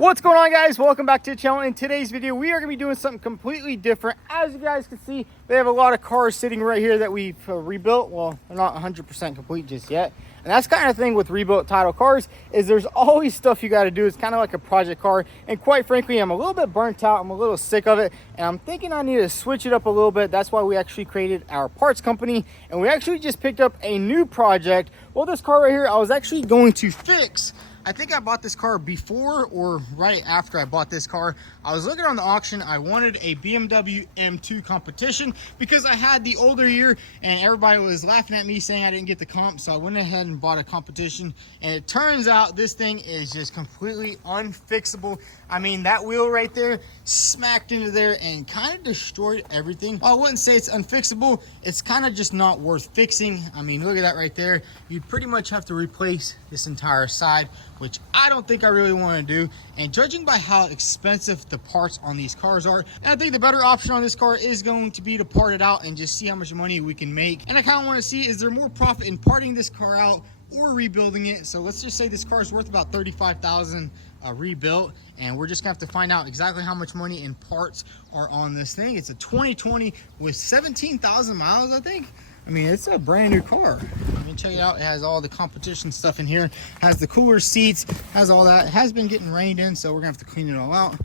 What's going on, guys? Welcome back to the channel. In today's video we are going to be doing something completely different. As you guys can see, they have a lot of cars sitting right here that we've rebuilt. Well, they're not 100% complete just yet, and that's kind of thing with rebuilt title cars, is there's always stuff you got to do. It's kind of like a project car, and quite frankly I'm a little bit burnt out. I'm a little sick of it, and I'm thinking I need to switch it up a little bit. That's why we actually created our parts company, and we actually just picked up a new project. Well, this car right here I was actually going to fix. I think I bought this car before or right after I bought this car. I was looking on the auction. I wanted a BMW M2 competition because I had the older year and everybody was laughing at me saying I didn't get the comp. So I went ahead and bought a competition, and it turns out this thing is just completely unfixable. I mean, that wheel right there smacked into there and kind of destroyed everything. Well, I wouldn't say it's unfixable. It's kind of just not worth fixing. I mean, look at that right there. You'd pretty much have to replace this entire side, which I don't think I really want to do. And judging by how expensive the parts on these cars are, I think the better option on this car is going to be to part it out and just see how much money we can make. And I kind of want to see, is there more profit in parting this car out or rebuilding it? So let's just say this car is worth about $35,000 rebuilt, and we're just gonna have to find out exactly how much money in parts are on this thing. It's a 2020 with 17,000 miles, I think. I mean, it's a brand new car. I mean, check it out. It has all the competition stuff in here, has the cooler seats, has all that. It has been getting rained in, so we're gonna have to clean it all out.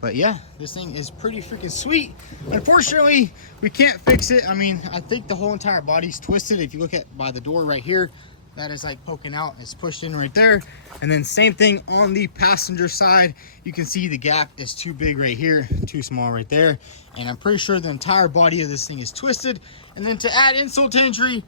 But yeah, this thing is pretty freaking sweet. Unfortunately, we can't fix it. I mean, I think the whole entire body's twisted. If you look at by the door right here, that is like poking out. It's pushed in right there. And then same thing on the passenger side. You can see the gap is too big right here, too small right there. And I'm pretty sure the entire body of this thing is twisted. And then to add insult to injury,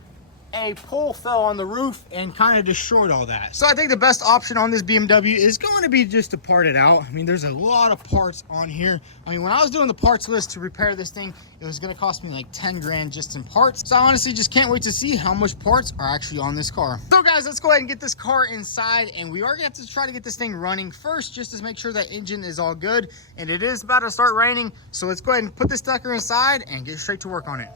a pole fell on the roof and kind of destroyed all that. So I think the best option on this BMW is going to be just to part it out. I mean, there's a lot of parts on here. I mean, when I was doing the parts list to repair this thing, it was going to cost me like 10 grand just in parts. So I honestly just can't wait to see how much parts are actually on this car. So guys, let's go ahead and get this car inside, and we are gonna have to try to get this thing running first just to make sure that engine is all good. And it is about to start raining, so let's go ahead and put this sucker inside and get straight to work on it.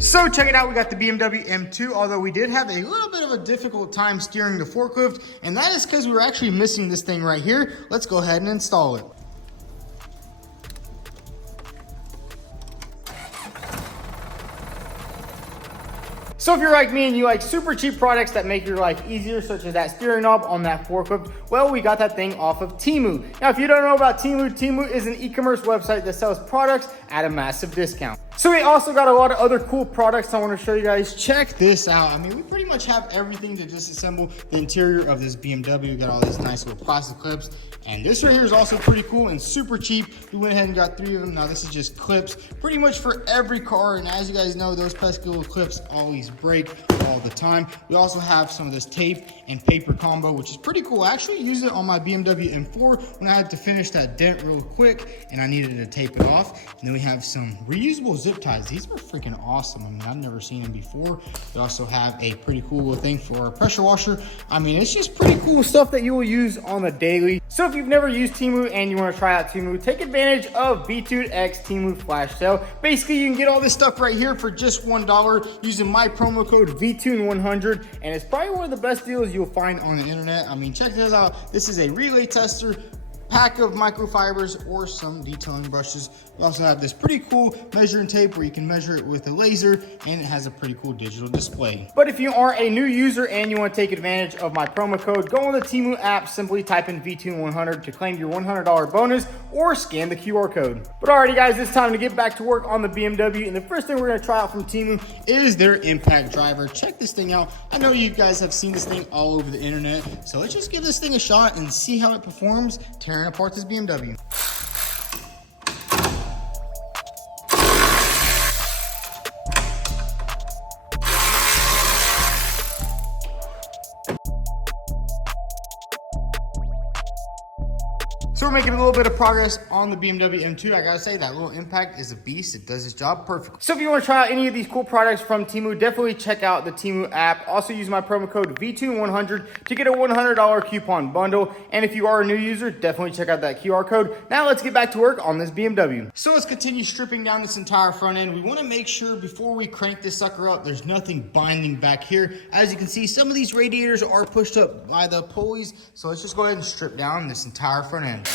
So check it out, we got the BMW M2, although we did have a little bit of a difficult time steering the forklift, and that is because we were actually missing this thing right here. Let's go ahead and install it. So if you're like me and you like super cheap products that make your life easier, such as that steering knob on that forklift, well, we got that thing off of Temu. Now, if you don't know about Temu, Temu is an e-commerce website that sells products at a massive discount. So we also got a lot of other cool products I want to show you guys. Check this out. I mean, we pretty much have everything to disassemble the interior of this BMW. We got all these nice little plastic clips. And this right here is also pretty cool and super cheap. We went ahead and got 3 of them. Now this is just clips pretty much for every car. And as you guys know, those pesky little clips always break all the time. We also have some of this tape and paper combo, which is pretty cool. I actually used it on my BMW M4 when I had to finish that dent real quick and I needed to tape it off. And then we have some reusable zip ties. These are freaking awesome. I mean, I've never seen them before. We also have a pretty cool little thing for a pressure washer. I mean, it's just pretty cool stuff that you will use on the daily. So if you've never used Temu and you want to try out Temu, take advantage of V2X Temu flash sale. Basically, you can get all this stuff right here for just $1 using my promo code VTUNE100, and it's probably one of the best deals you'll find on the internet. I mean, check this out. This is a relay tester, pack of microfibers, or some detailing brushes. We also have this pretty cool measuring tape where you can measure it with a laser, and it has a pretty cool digital display. But if you are a new user and you want to take advantage of my promo code, go on the Temu app, simply type in VTUNE100 to claim your $100 bonus, or scan the QR code. But alrighty guys, it's time to get back to work on the BMW, and the first thing we're going to try out from Temu is their impact driver. Check this thing out. I know you guys have seen this thing all over the internet, so let's just give this thing a shot and see how it performs tearing tearing apart this BMW. So we're making a little bit of progress on the BMW M2. I gotta say, that little impact is a beast. It does its job perfectly. So if you want to try out any of these cool products from Temu, definitely check out the Temu app. Also use my promo code VTune100 to get a $100 coupon bundle. And if you are a new user, definitely check out that QR code. Now let's get back to work on this BMW. So let's continue stripping down this entire front end. We want to make sure before we crank this sucker up, there's nothing binding back here. As you can see, some of these radiators are pushed up by the pulleys. So let's just go ahead and strip down this entire front end.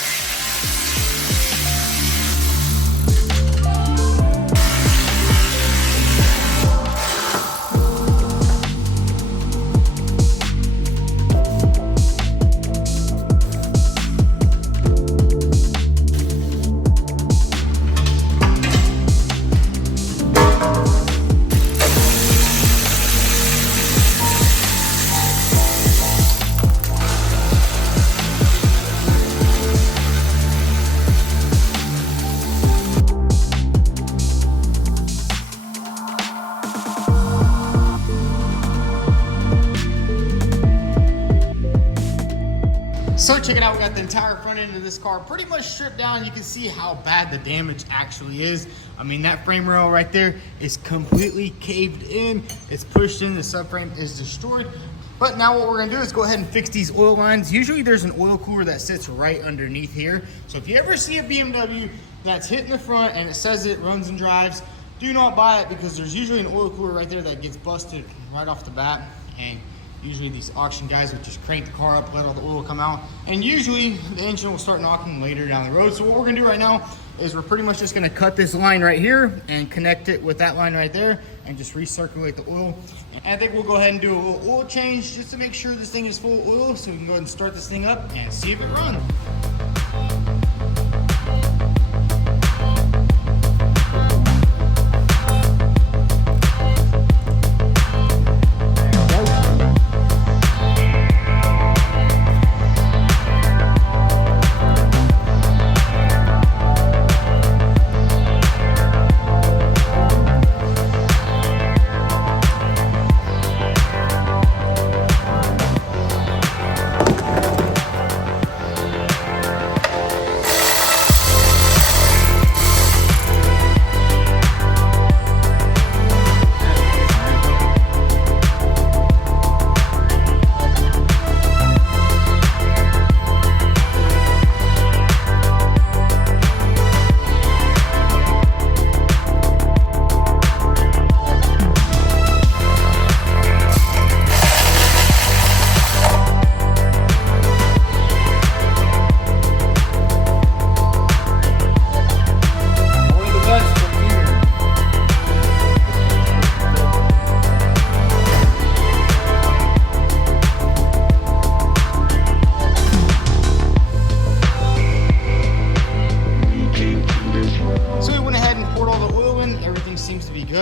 So check it out, we got the entire front end of this car pretty much stripped down. You can see how bad the damage actually is. I mean, that frame rail right there is completely caved in. It's pushed in, the subframe is destroyed. But now what we're gonna do is go ahead and fix these oil lines. Usually there's an oil cooler that sits right underneath here. So if you ever see a BMW that's hitting the front and it says it runs and drives, do not buy it, because there's usually an oil cooler right there that gets busted right off the bat. And usually these auction guys would just crank the car up, let all the oil come out, and usually the engine will start knocking later down the road. So what we're gonna do right now is we're pretty much just gonna cut this line right here and connect it with that line right there and just recirculate the oil. And I think we'll go ahead and do a little oil change just to make sure this thing is full of oil, so we can go ahead and start this thing up and see if it runs.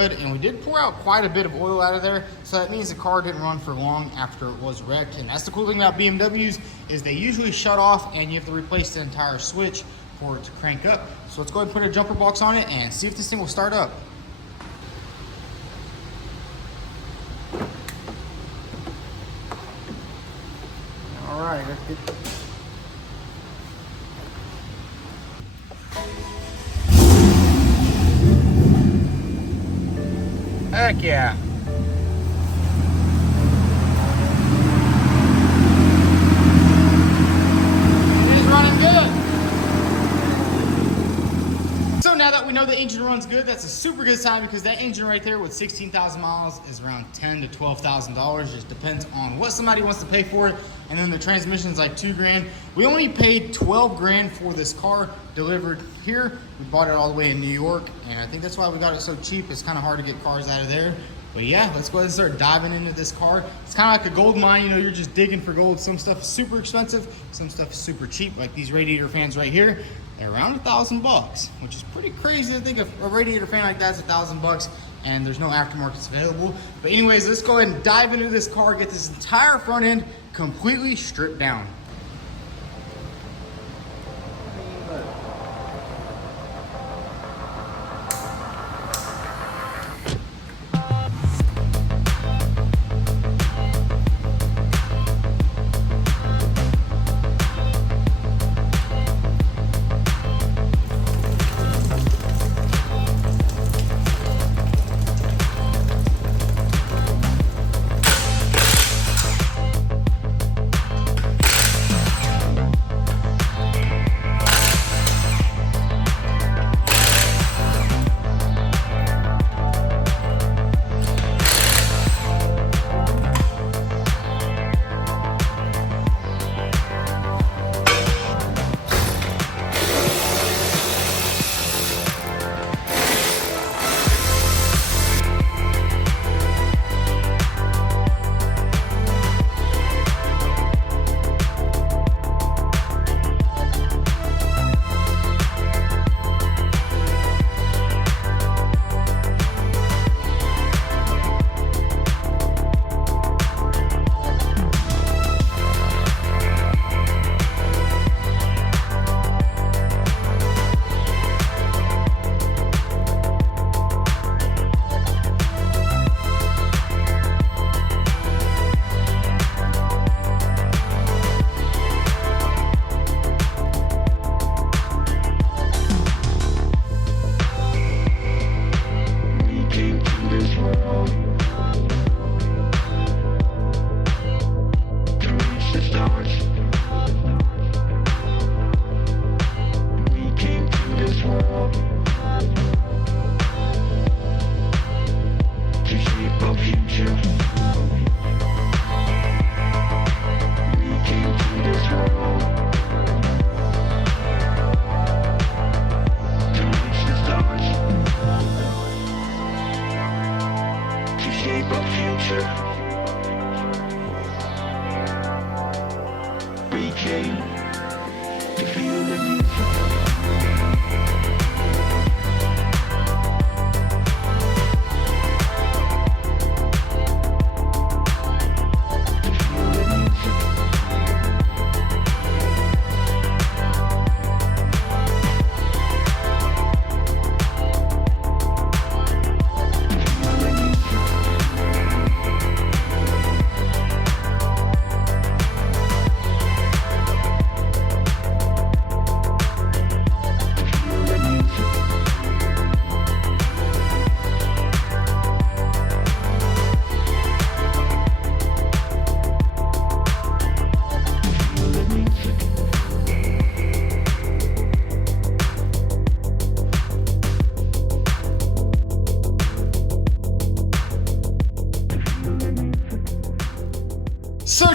And we did pour out quite a bit of oil out of there, so that means the car didn't run for long after it was wrecked. And that's the cool thing about BMWs, is they usually shut off and you have to replace the entire switch for it to crank up. So let's go ahead and put a jumper box on it and see if this thing will start up. All right, let's get heck yeah. It is running good. So now that we know the engine runs good, that's a super good sign, because that engine right there with 16,000 miles is around $10,000 to $12,000. Just depends on what somebody wants to pay for it. And then the transmission's like $2 grand. We only paid 12 grand for this car delivered here. We bought it all the way in New York, and I think that's why we got it so cheap. It's kind of hard to get cars out of there. But yeah, let's go ahead and start diving into this car. It's kind of like a gold mine, you know, you're just digging for gold. Some stuff is super expensive, some stuff is super cheap, like these radiator fans right here. They're around $1,000, which is pretty crazy to think of. A radiator fan like that's $1,000 and there's no aftermarkets available. But anyways, let's go ahead and dive into this car, get this entire front end completely stripped down.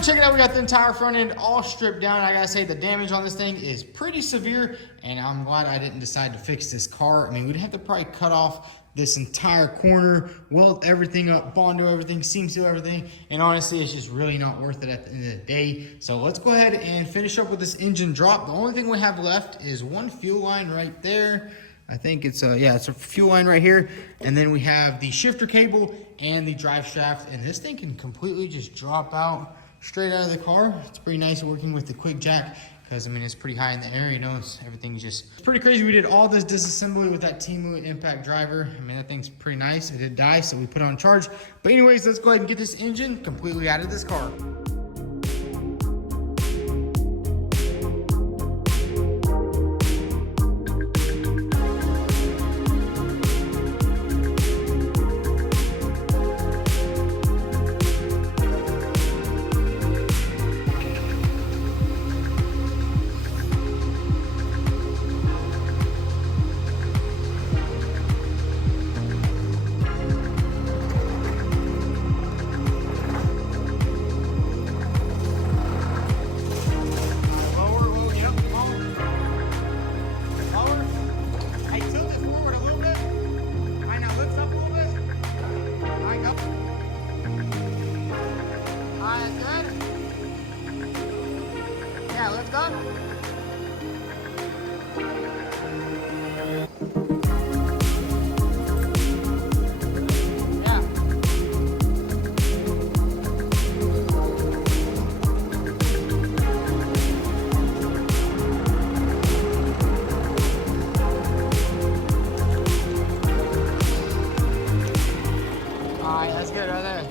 check it out, we got the entire front end all stripped down. I gotta say the damage on this thing is pretty severe, and I'm glad I didn't decide to fix this car. I mean, we'd have to probably cut off this entire corner, weld everything up, Bondo everything, seam seal everything, and honestly, it's just really not worth it at the end of the day. So let's go ahead and finish up with this engine drop. The only thing we have left is one fuel line right there. I think it's it's a fuel line right here, and then we have the shifter cable and the drive shaft, and this thing can completely just drop out straight out of the car. It's pretty nice working with the quick jack, because I mean, it's pretty high in the air, you know, it's pretty crazy. We did all this disassembly with that Temu impact driver. I mean, that thing's pretty nice. It did die, so we put it on charge. But anyways, let's go ahead and get this engine completely out of this car. Let's go. Alright, that's good right there.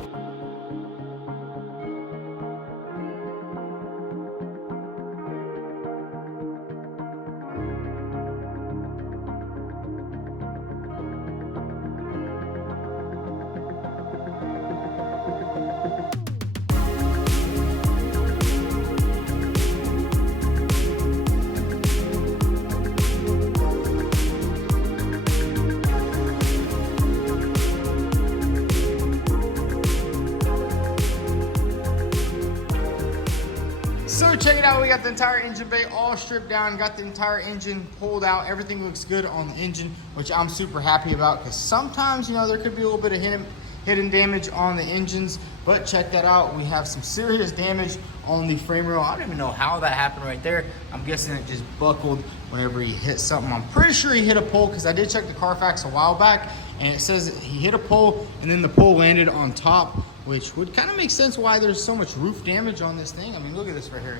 So check it out, we got the entire engine bay all stripped down, got the entire engine pulled out. Everything looks good on the engine, which I'm super happy about, because sometimes, you know, there could be a little bit of hidden damage on the engines. But check that out, we have some serious damage on the frame rail. I don't even know how that happened right there. I'm guessing it just buckled whenever he hit something. I'm pretty sure he hit a pole, because I did check the Carfax a while back, and it says that he hit a pole and then the pole landed on top, which would kind of make sense why there's so much roof damage on this thing. I mean, look at this right here.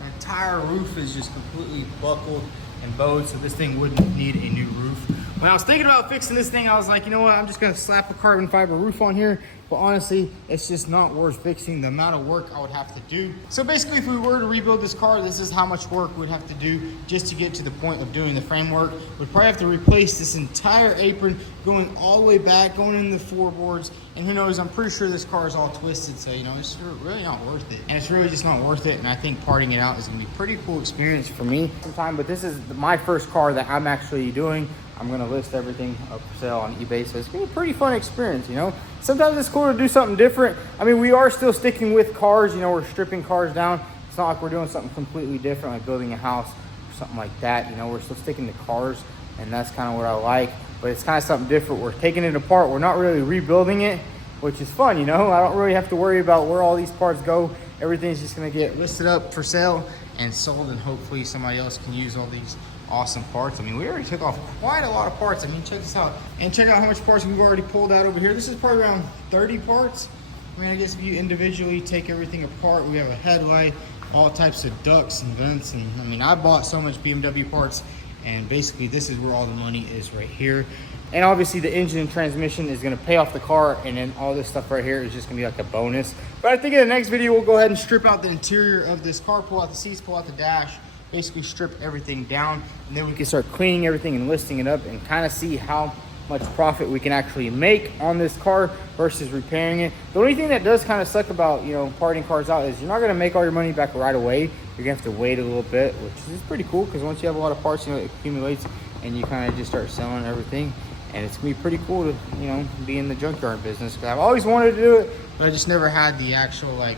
The entire roof is just completely buckled and bowed, so this thing wouldn't need a new roof. When I was thinking about fixing this thing, I was like, you know what, I'm just gonna slap a carbon fiber roof on here. But honestly, it's just not worth fixing the amount of work I would have to do. So basically, if we were to rebuild this car, this is how much work we'd have to do just to get to the point of doing the framework. We'd probably have to replace this entire apron, going all the way back, going in the floorboards, and who knows, I'm pretty sure this car is all twisted, so you know, it's really not worth it. And it's really just not worth it, and I think parting it out is gonna be a pretty cool experience for me sometime. But this is my first car that I'm actually doing. I'm gonna list everything up for sale on eBay, so it's gonna be a pretty fun experience, you know. Sometimes it's cool to do something different. I mean, we are still sticking with cars, you know, we're stripping cars down. It's not like we're doing something completely different, like building a house or something like that, you know. We're still sticking to cars, and that's kind of what I like. But it's kind of something different. We're taking it apart, we're not really rebuilding it, which is fun, you know. I don't really have to worry about where all these parts go. Everything's just gonna get listed up for sale and sold, and hopefully somebody else can use all these awesome parts. I mean, we already took off quite a lot of parts. I mean, check this out. And check out how much parts we've already pulled out over here. This is probably around 30 parts. I mean, I guess if you individually take everything apart, we have a headlight, all types of ducts and vents. And I mean, I bought so much BMW parts, and basically this is where all the money is right here. And obviously the engine and transmission is gonna pay off the car, and then all this stuff right here is just gonna be like a bonus. But I think in the next video, we'll go ahead and strip out the interior of this car, pull out the seats, pull out the dash, basically strip everything down, and then we can start cleaning everything and listing it up and kind of see how much profit we can actually make on this car versus repairing it. The only thing that does kind of suck about, you know, parting cars out is you're not going to make all your money back right away. You're going to have to wait a little bit, which is pretty cool, because once you have a lot of parts, you know, it accumulates and you kind of just start selling everything. And it's going to be pretty cool to, you know, be in the junkyard business, because I've always wanted to do it, but I just never had the actual, like,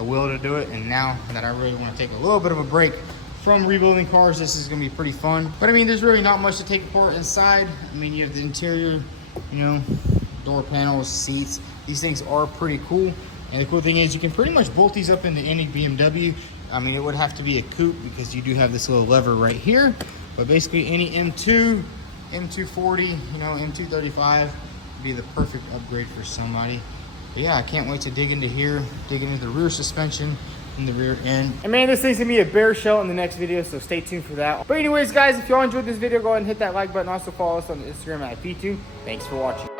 the will to do it. And now that I really want to take a little bit of a break from rebuilding cars, this is gonna be pretty fun. But I mean, there's really not much to take apart inside. I mean, you have the interior, you know, door panels, seats. These things are pretty cool. And the cool thing is you can pretty much bolt these up into any BMW. I mean, it would have to be a coupe because you do have this little lever right here. But basically any M2, M240, you know, M235 would be the perfect upgrade for somebody. But yeah, I can't wait to dig into here, dig into the rear suspension in the rear end. And man, this thing's gonna be a bare shell in the next video, so stay tuned for that. But anyways, guys, if y'all enjoyed this video, go ahead and hit that like button. Also follow us on Instagram at P2. Thanks for watching.